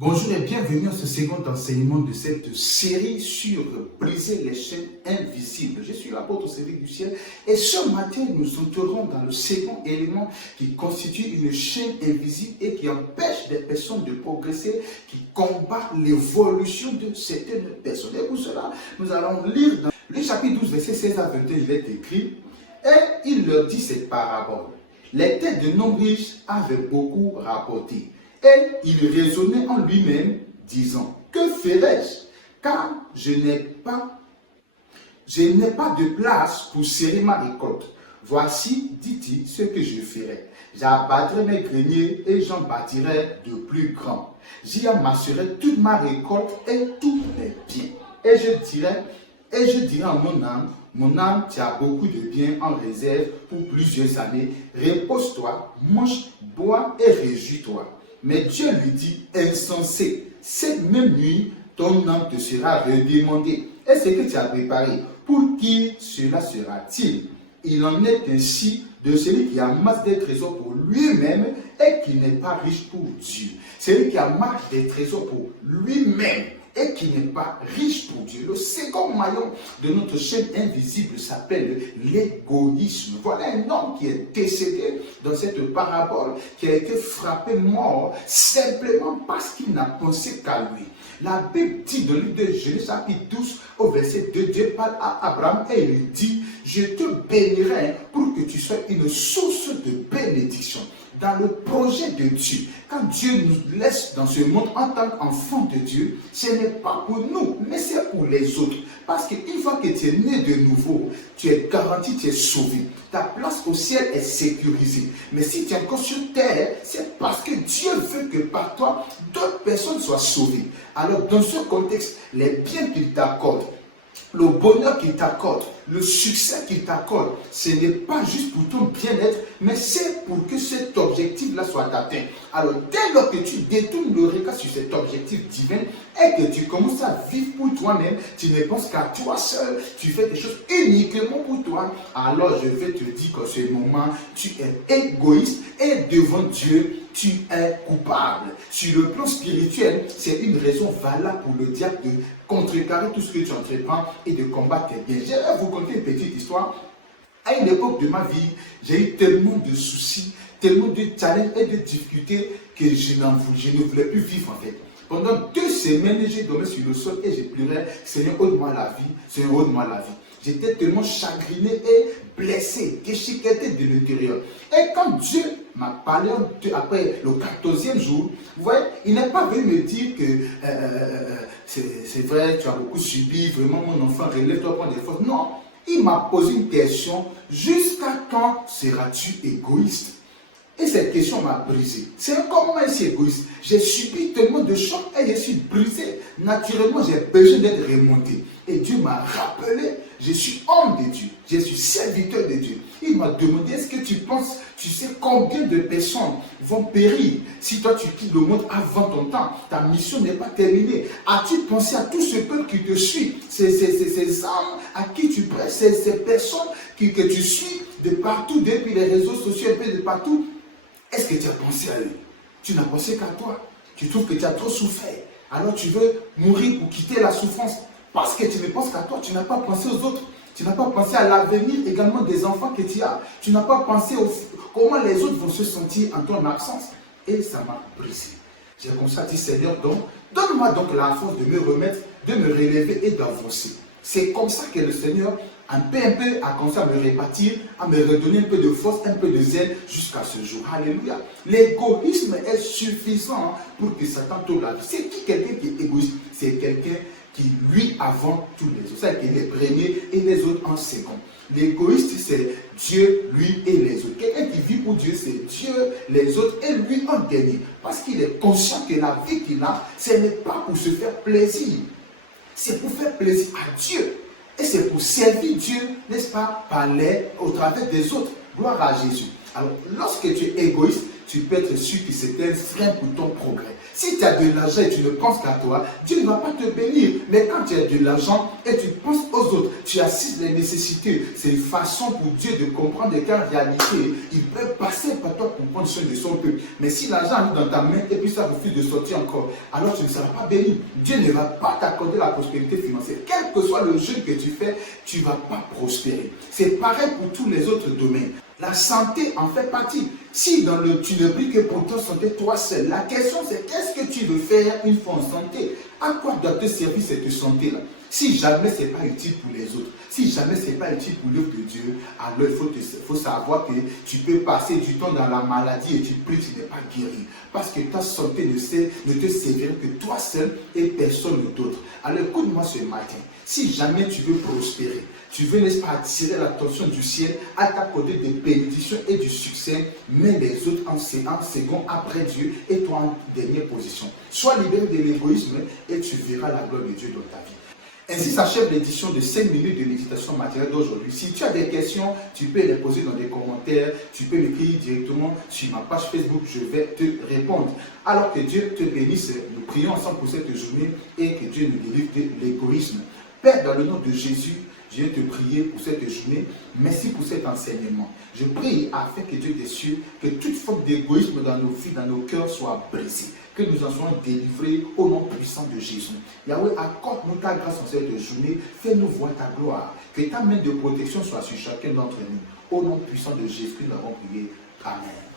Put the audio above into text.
Bonjour et bienvenue à ce second enseignement de cette série sur briser les chaînes invisibles. Je suis l'apôtre Cédric du ciel et ce matin nous entrerons dans le second élément qui constitue une chaîne invisible et qui empêche des personnes de progresser, qui combat l'évolution de certaines personnes. Et pour cela, nous allons lire dans le chapitre 12, verset 16 à 21, il est écrit et il leur dit cette parabole. Les têtes de nos riches avaient beaucoup rapporté. Et il raisonnait en lui-même, disant, que ferai-je, car je n'ai pas de place pour serrer ma récolte. Voici, dit-il, ce que je ferai. J'abattrai mes greniers et j'en bâtirai de plus grands. J'y amasserai toute ma récolte et tous mes biens. Et je dirai à mon âme, tu as beaucoup de biens en réserve pour plusieurs années. Repose-toi, mange, bois et réjouis-toi. Mais Dieu lui dit, insensé, cette même nuit, ton âme te sera redemandée. Et ce que tu as préparé, pour qui cela sera-t-il? Il en est ainsi de celui qui amasse des trésors pour lui-même et qui n'est pas riche pour Dieu. Celui qui amasse des trésors pour lui-même et qui n'est pas riche pour Dieu. Le second maillon de notre chaîne invisible s'appelle l'égoïsme. Voilà un homme qui est décédé dans cette parabole, qui a été frappé mort simplement parce qu'il n'a pensé qu'à lui. La Bible dit dans le livre de Genèse chapitre 12 au verset 2, Dieu parle à Abraham et il lui dit, je te bénirai pour que tu sois une source de bénédiction. Dans le projet de Dieu, quand Dieu nous laisse dans ce monde en tant qu'enfants de Dieu, ce n'est pas pour nous, mais c'est pour les autres. Parce qu'une fois que tu es né de nouveau, tu es garanti, tu es sauvé. Ta place au ciel est sécurisée. Mais si tu es encore sur terre, c'est parce que Dieu veut que par toi, d'autres personnes soient sauvées. Alors dans ce contexte, les biens qu'il t'accorde, le bonheur qu'il t'accorde, le succès qu'il t'accorde, ce n'est pas juste pour ton bien-être, mais c'est pour que cet objectif-là soit atteint. Alors, dès lors que tu détournes le regard sur cet objectif divin et que tu commences à vivre pour toi-même, tu ne penses qu'à toi seul, tu fais des choses uniquement pour toi, alors je vais te dire qu'en ce moment, tu es égoïste et devant Dieu, tu es coupable. Sur le plan spirituel, c'est une raison valable pour le diable de contrecarrer tout ce que tu entreprends et de combattre tes biens. Je vais vous conter une petite histoire. À une époque de ma vie, j'ai eu tellement de soucis, tellement de challenges et de difficultés que je ne voulais plus vivre en fait. Pendant 2 semaines, j'ai dormi sur le sol et j'ai pleuré, Seigneur, ôte-moi la vie, Seigneur, ôte-moi la vie. J'étais tellement chagriné et blessé, déchiqueté de l'intérieur. Et quand Dieu m'a parlé après le 14e jour, vous voyez, il n'est pas venu me dire que c'est vrai, tu as beaucoup subi, vraiment mon enfant, relève-toi, prends des forces. Non, il m'a posé une question, jusqu'à quand seras-tu égoïste? Et cette question m'a brisé. C'est comment est-ce égoïste? J'ai subi tellement de chocs et je suis brisé. Naturellement, j'ai besoin d'être remonté. Et Dieu m'a rappelé, je suis homme de Dieu, je suis serviteur de Dieu. Il m'a demandé, est-ce que tu penses, tu sais combien de personnes vont périr si toi tu quittes le monde avant ton temps? Ta mission n'est pas terminée. As-tu pensé à tout ce peuple qui te suit, ces âmes à qui tu prêches, ces personnes que tu suis de partout, depuis les réseaux sociaux, de partout? Est-ce que tu as pensé à eux? Tu n'as pensé qu'à toi. Tu trouves que tu as trop souffert. Alors tu veux mourir pour quitter la souffrance. Parce que tu ne penses qu'à toi. Tu n'as pas pensé aux autres. Tu n'as pas pensé à l'avenir également des enfants que tu as. Tu n'as pas pensé comment les autres vont se sentir en ton absence. Et ça m'a brisé. J'ai comme ça dit, Seigneur, donc, donne-moi donc la force de me remettre, de me relever et d'avancer. C'est comme ça que le Seigneur, un peu, a commencé à me répartir, à me redonner un peu de force, un peu de zèle jusqu'à ce jour. Alléluia. L'égoïsme est suffisant pour que Satan tourne la vie. C'est qui quelqu'un qui est égoïste? C'est quelqu'un qui, lui, avant tous les autres. C'est qu'il est premier et les autres en second. L'égoïste, c'est Dieu, lui et les autres. Quelqu'un qui vit pour Dieu, c'est Dieu, les autres et lui en dernier. Parce qu'il est conscient que la vie qu'il a, ce n'est pas pour se faire plaisir. C'est pour faire plaisir à Dieu. Et c'est pour servir Dieu, n'est-ce pas, au travers des autres. Gloire à Jésus. Alors, lorsque tu es égoïste, tu peux être sûr que c'est un frein pour ton progrès. Si tu as de l'argent et tu ne penses qu'à toi, Dieu ne va pas te bénir. Mais quand tu as de l'argent et tu penses aux autres, tu assises les nécessités. C'est une façon pour Dieu de comprendre qu'en réalité, il peut passer par toi pour prendre soin de son peuple. Mais si l'argent arrive dans ta main et puis ça refuse de sortir encore, alors tu ne seras pas béni. Dieu ne va pas t'accorder la prospérité financière. Quel que soit le jeûne que tu fais, tu ne vas pas prospérer. C'est pareil pour tous les autres domaines. La santé en fait partie. Si tu ne pries que pour ton santé, toi seul, la question c'est qu'est-ce que tu veux faire une fois en santé? À quoi doit te servir cette santé-là? Si jamais ce n'est pas utile pour les autres, si jamais ce n'est pas utile pour l'œuvre de Dieu, alors il faut savoir que tu peux passer du temps dans la maladie et tu pries, tu n'es pas guéri. Parce que ta santé ne te servira que toi seul et personne d'autre. Alors écoute-moi ce matin, si jamais tu veux prospérer, tu veux, n'est-ce pas, attirer l'attention du ciel à t'accorder des bénédictions et du succès, mais les autres en second après Dieu et toi en dernière position. Sois libéré de l'égoïsme et tu verras la gloire de Dieu dans ta vie. Ainsi s'achève l'édition de 5 minutes de méditation matérielle d'aujourd'hui. Si tu as des questions, tu peux les poser dans des commentaires, tu peux m'écrire directement sur ma page Facebook, je vais te répondre. Alors que Dieu te bénisse, nous prions ensemble pour cette journée et que Dieu nous délivre de l'égoïsme. Père, dans le nom de Jésus, je viens te prier pour cette journée. Merci pour cet enseignement. Je prie afin que Dieu t'assure que toute forme d'égoïsme dans nos vies, dans nos cœurs soit brisée. Que nous en soyons délivrés au nom puissant de Jésus. Yahweh, accorde-nous ta grâce en cette journée. Fais-nous voir ta gloire. Que ta main de protection soit sur chacun d'entre nous. Au nom puissant de Jésus, nous l'avons prié. Amen.